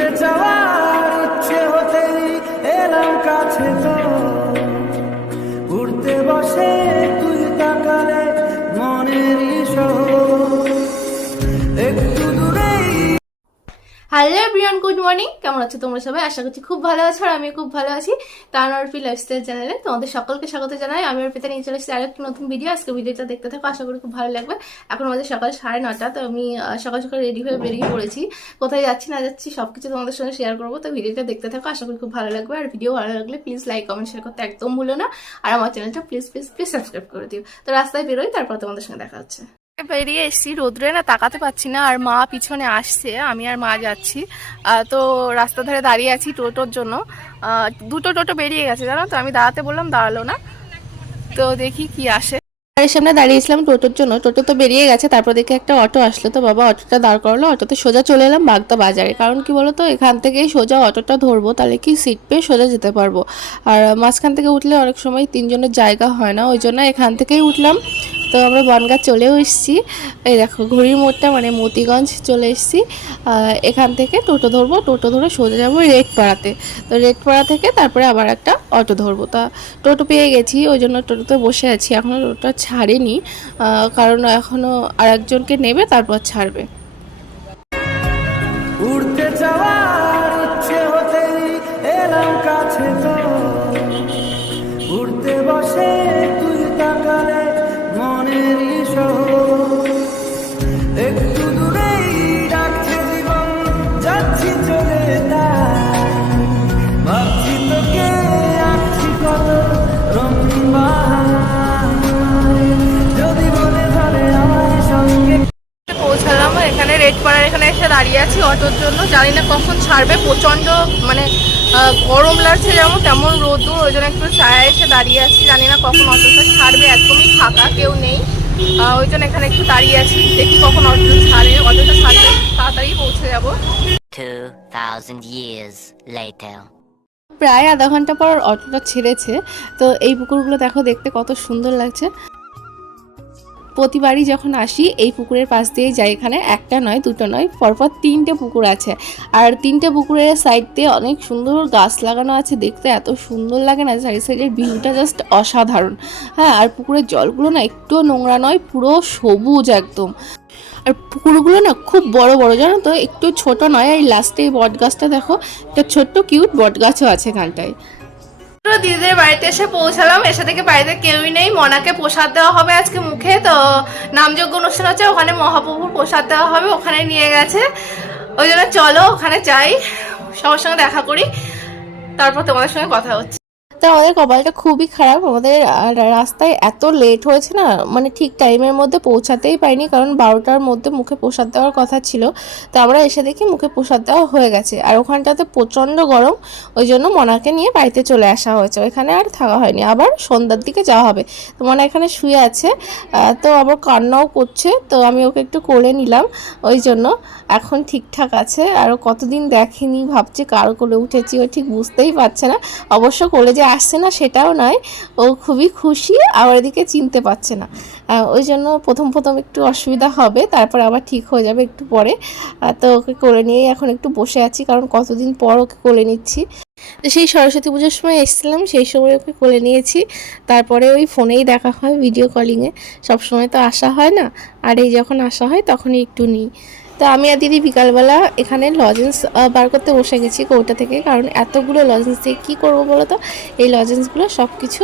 উড়তে যাওয়ার ইচ্ছে হতেই এলাম কাছে তো। উড়তে বসে তুই তাকালে মনেরই শহর একটু হ্যালো এভরিওয়ান গুড মর্নিং কেমন আছো তোমরা সবাই? আশা করছি খুব ভালো আছো আর আমি খুব ভালো আছি। তার অর্পি লাইফস্টাইল চ্যানেলে তোমাদের সকলকে স্বাগত জানাই। আমি অর্পিতা নিয়ে চলে এসেছি আরেকটি নতুন ভিডিও আজকে ভিডিওটা দেখতে থাকো, আশা করি খুব ভালো লাগবে। এখন আমাদের সকাল সাড়ে নটা তো আমি সকাল সকাল রেডি হয়ে বেরিয়ে পড়েছি। কোথায় যাচ্ছি, না যাচ্ছি, সবকিছু তোমাদের সঙ্গে শেয়ার করব। তো ভিডিওটা দেখতে থাকো, আশা করি খুব ভালো লাগবে। আর ভিডিও ভালো লাগলে প্লিজ লাইক কমেন্ট শেয়ার করতে একদম ভুলো না। আর আমার চ্যানেলটা প্লিজ প্লিজ প্লিজ সাবস্ক্রাইব করে দিও। তো রাস্তায় বেরোই, তারপর তোমাদের সঙ্গে দেখা হচ্ছে। বেরিয়ে এসেছি, রোদ্রে না তাকাতে পাচ্ছি না, আর মা পিছনে আসছে, আমি আর মা যাচ্ছি। তো রাস্তা ধারে দাঁড়িয়ে আছি টোটোর জন্য। দুটো টোটো বেরিয়ে গেছে, জানো তো? আমি দাঁড়াতে বললাম, দাঁড়াল না। তো দেখি কি আসে। বাড়ির সামনে দাঁড়িয়েছিলাম টোটোর জন্য। টোটো তো বেরিয়ে গেছে, তারপর দেখে একটা অটো আসলো। তো বাবা অটোটা দাঁড় করালো, অটোতে সোজা চলে এলাম বাগদা বাজারে। কারণ কি বলতো? এখান থেকেই সোজা অটোটা ধরবো, তাহলে কি সিট পেয়ে সোজা যেতে পারব। আর মাঝখান থেকে উঠলে অনেক সময় তিনজনের জায়গা হয় না, ওই জন্য এখান থেকেই উঠলাম। তো আমরা বনগাঁ চলেও এসেছি। এই দেখো, ঘড়ির মোড়টা মানে মতিগঞ্জ চলে এসেছি। এখান থেকে টোটো ধরবো, টোটো ধরে সোজা যাব রেডপাড়াতে তো রেডপাড়া থেকে তারপরে আবার একটা অটো ধরবো। তা টোটো পেয়ে গেছি, ওই জন্য টোটোতে বসে আছি। এখনও টোটোটা ছাড়েনি কারণ এখনও আরেকজনকে নেবে, তারপর ছাড়বে। অটোর জন্য জানি না কখন ছাড়বে প্রচণ্ড মানে গরম লাগছে যেমন তেমন রোদ্দুর ওই জন্য একটু ছায়া এসে দাঁড়িয়ে আছি জানি না কখন অটোটা ছাড়বে একদমই ফাঁকা কেউ নেই। ওই জন্য এখানে একটু দাঁড়িয়ে আছি দেখি কখন অটো ছাড়ে অটোটা ছাড়বে তাড়াতাড়ি পৌঁছে যাব। 2,000 years later. প্রায় আধা ঘণ্টা পর অটোটা ছেড়েছে তো এই পুকুরগুলো দেখো দেখতে কত সুন্দর লাগছে। প্রতিবারই যখন আসি, এই পুকুরের পাশ দিয়ে যাই এখানে। একটা নয়, দুটো নয়, পরপর তিনটে পুকুর আছে। আর তিনটে পুকুরের সাইড দিয়ে অনেক সুন্দর গাছ লাগানো আছে। দেখতে এত সুন্দর লাগে না, সাইড সাইডের ভিউটা জাস্ট অসাধারণ। হ্যাঁ আর পুকুরের জলগুলো না একটুও নোংরা নয়, পুরো সবুজ একদম। আর পুকুরগুলো না খুব বড় বড়, জানো তো? একটু ছোট নয় এই লাস্টে এই বট গাছটা দেখো, একটা ছোট্ট কিউট বট গাছও আছে এখানটায়। দিদিদের বাড়িতে এসে পৌঁছালাম। এসে থেকে বাড়িতে কেউই নেই। মনাকে প্রসাদ দেওয়া হবে আজকে মুখে। তো নামযজ্ঞ অনুষ্ঠান হচ্ছে, ওখানে মহাপ্রভুর প্রসাদ দেওয়া হবে, ওখানে নিয়ে গেছে। ওই জন্য চলো, ওখানে যাই। সবার সঙ্গে দেখা করি। তারপর তোমাদের সঙ্গে কথা হচ্ছে। তো আমাদের কপালটা খুবই খারাপ। আমাদের রাস্তায় এত লেট হয়েছে না মানে ঠিক টাইমের মধ্যে পৌঁছাতেই পারিনি কারণ বারোটার মধ্যে মুখে প্রসাদ দেওয়ার কথা ছিল। তো আমরা এসে দেখি মুখে প্রসাদ দেওয়া হয়ে গেছে। আর ওখানটাতে প্রচণ্ড গরম, ওই জন্য মনাকে নিয়ে বাড়িতে চলে আসা হয়েছে। ওইখানে আর থাকা হয়নি। আবার সন্ধ্যার দিকে যাওয়া হবে। তো মনা এখানে শুয়ে আছে। তো আবার কান্নাও করছে। তো আমি ওকে একটু কোলে নিলাম। ওই জন্য এখন ঠিকঠাক আছে। আরও কতদিন দেখেনি, ভাবছে কার কোলে উঠেছি, ও ঠিক বুঝতেই পারছে না। অবশ্য কোলে যে আসছে না, সেটাও নয়। ও খুবই খুশি, আবার এদিকে চিনতে পারছে না। ওই জন্য প্রথম প্রথম একটু অসুবিধা হবে, তারপর আবার ঠিক হয়ে যাবে একটু পরে। তো ওকে কোলে নিয়েই এখন একটু বসে আছি, কারণ কতদিন পর ওকে কোলে নিচ্ছি। তো সেই সরস্বতী পুজোর সময় এসেছিলাম, সেই সময় ওকে কোলে নিয়েছি। তারপরে ওই ফোনেই দেখা হয় ভিডিও কলিংয়ে সবসময় তো আসা হয় না, আর এই যখন আসা হয়, তখনই একটু নিই। তো আমি আর দিদি বিকালবেলা এখানে লজেন্স বার করতে বসে গেছি কৌটা থেকে। কারণ এতগুলো লজেন্স দিয়ে কী করব বলো তো? এই লজেন্সগুলো সব কিছু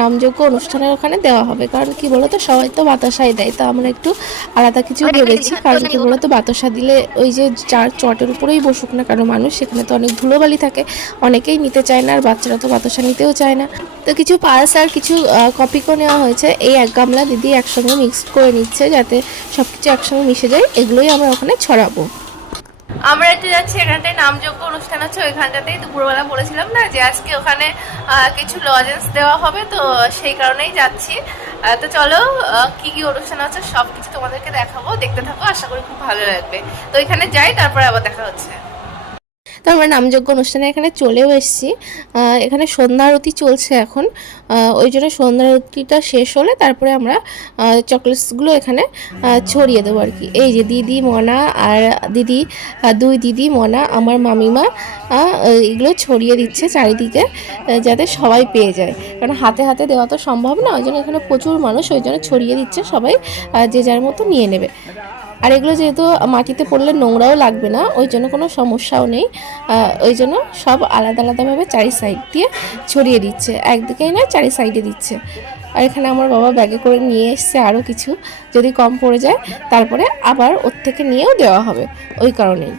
নামযোগ্য অনুষ্ঠানের ওখানে দেওয়া হবে। কারণ কি বলো তো? সবাই তো বাতাসাই দেয়। তো আমরা একটু আলাদা কিছু ভেবেছি। কারণ কি বলো তো? বাতাসা দিলে ওই যে যার চটের উপরেই বসুক না কারণ মানুষ সেখানে তো অনেক ধুলোবালি থাকে। অনেকেই নিতে চায় না আর বাচ্চারা তো বাতাসা নিতেও চায় না। তো কিছু পালস আর কিছু কপিকও নেওয়া হয়েছে। এই এক গামলা দিদি একসঙ্গে মিক্সড করে নিচ্ছে যাতে সব কিছু একসঙ্গে মিশে যায়। এগুলোই আমরা ওখানে ছড়াবো। আমরা একটু যাচ্ছি, এখানটায় নামযোগ্য অনুষ্ঠান আছে ওইখানটাতেই দুপুরবেলা বলেছিলাম না যে আজকে ওখানে কিছু লজেন্স দেওয়া হবে, তো সেই কারণেই যাচ্ছি। তো চলো কি কি অনুষ্ঠান আছে সব কিছু তোমাদেরকে দেখাবো, দেখতে থাকো, আশা করি খুব ভালো লাগবে। তো এখানে যাই, তারপরে আবার দেখা হচ্ছে। তো আমরা নামযজ্ঞ অনুষ্ঠানে এখানে চলেও এসেছি। এখানে সন্ধ্যা আরতি চলছে এখন। ওই জন্য সন্ধ্যা আরতিটা শেষ হলে তারপরে আমরা চকলেটসগুলো এখানে ছড়িয়ে দেবো আর কি। এই যে দিদি, মনা আর দিদি দুই দিদি, মনা, আমার মামিমা এগুলো ছড়িয়ে দিচ্ছে চারিদিকে যাতে সবাই পেয়ে যায়। কারণ হাতে হাতে দেওয়া তো সম্ভব না, ওই জন্য এখানে প্রচুর মানুষ, ওই জন্য ছড়িয়ে দিচ্ছে সবাই যে যার মতো নিয়ে নেবে। আর এগুলো যেহেতু মাটিতে পড়লে নোংরাও লাগবে না, ওই জন্য কোনো সমস্যাও নেই। ওই জন্য সব আলাদা আলাদাভাবে চারি সাইড দিয়ে ছড়িয়ে দিচ্ছে, একদিকেই না চারি সাইডে দিচ্ছে। আর এখানে আমার বাবা ব্যাগে করে নিয়ে এসছে আরও কিছু, যদি কম পড়ে যায় তারপরে আবার ওর থেকে নিয়েও দেওয়া হবে, ওই কারণেই।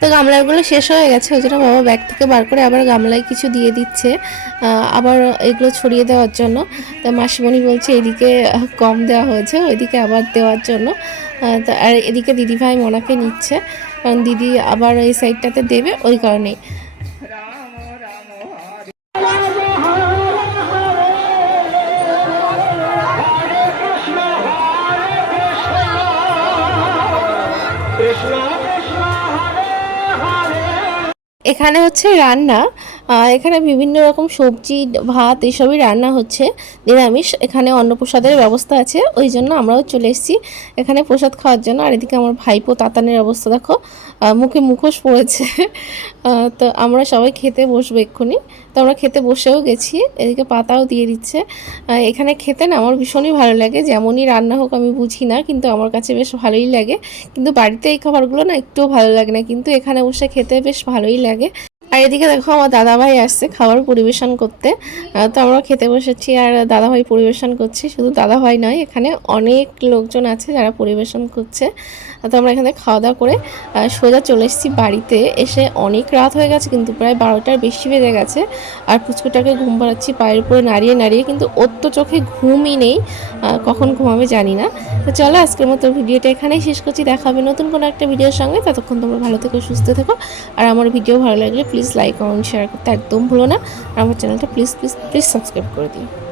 তো গামলাগুলো শেষ হয়ে গেছে, ওই জন্য বাবা ব্যাগ থেকে বার করে আবার গামলায় কিছু দিয়ে দিচ্ছে আবার এগুলো ছড়িয়ে দেওয়ার জন্য। তো মাসিমণি বলছে, এদিকে কম দেওয়া হয়েছে, ওইদিকে আবার দেওয়ার জন্য। আর এদিকে দিদিভাই মোনাকে নিচ্ছে, কারণ দিদি আবার ওই সাইডটাতে দেবে, ওই কারণেই। এখানে হচ্ছে রান্না এখানে বিভিন্ন রকম সবজি, ভাত এসবই রান্না হচ্ছে, নিরামিষ, এখানে অন্নপ্রসাদের ব্যবস্থা আছে, ওই জন্য আমরাও চলে এসেছি। এখানে প্রসাদ খাওয়ার জন্য, আর এদিকে আমার ভাইপো তাতানের অবস্থা দেখো মুখে মুখোশ পড়েছে তো আমরা সবাই খেতে বসবো এক্ষুনি, তো আমরা খেতে বসেও গেছি, এদিকে পাতাও দিয়ে দিচ্ছে এখানে খেতে না আমার ভীষণই ভালো লাগে, যেমনই রান্না হোক আমি বুঝি না, কিন্তু আমার কাছে বেশ ভালোই লাগে, কিন্তু বাড়িতে এই খাবারগুলো না একটুও ভালো লাগে না, কিন্তু এখানে বসে খেতে বেশ ভালোই লাগে। লাগে আর এদিকে দেখো আমার দাদাভাই আসছে খাবার পরিবেশন করতে। তো আমরা খেতে বসেছি আর দাদাভাই পরিবেশন করছি। শুধু দাদাভাই নয়, এখানে অনেক লোকজন আছে যারা পরিবেশন করছে। তো আমরা এখানে খাওয়া দাওয়া করে সোজা চলে এসেছি বাড়িতে। এসে অনেক রাত হয়ে গেছে, কিন্তু প্রায় বারোটার বেশি বেজে গেছে। আর পুচকুটাকে ঘুম পাড়াচ্ছি, পায়ের উপরে নাড়িয়ে নাড়িয়ে, কিন্তু তো চোখে ঘুমই নেই। কখন ঘুমাবে জানি না। তো চলো, আজকের মতো ভিডিওটা এখানেই শেষ করছি। দেখা হবে নতুন কোনো একটা ভিডিওর সঙ্গে। ততক্ষণ তোমরা ভালো থেকো, সুস্থ থেকো। আর আমার ভিডিও ভালো লাগলে প্লিজ লাইক কমেন্ট শেয়ার করতে একদম ভুলো না। আর আমার চ্যানেলটা প্লিজ প্লিজ প্লিজ সাবস্ক্রাইব করে দিও।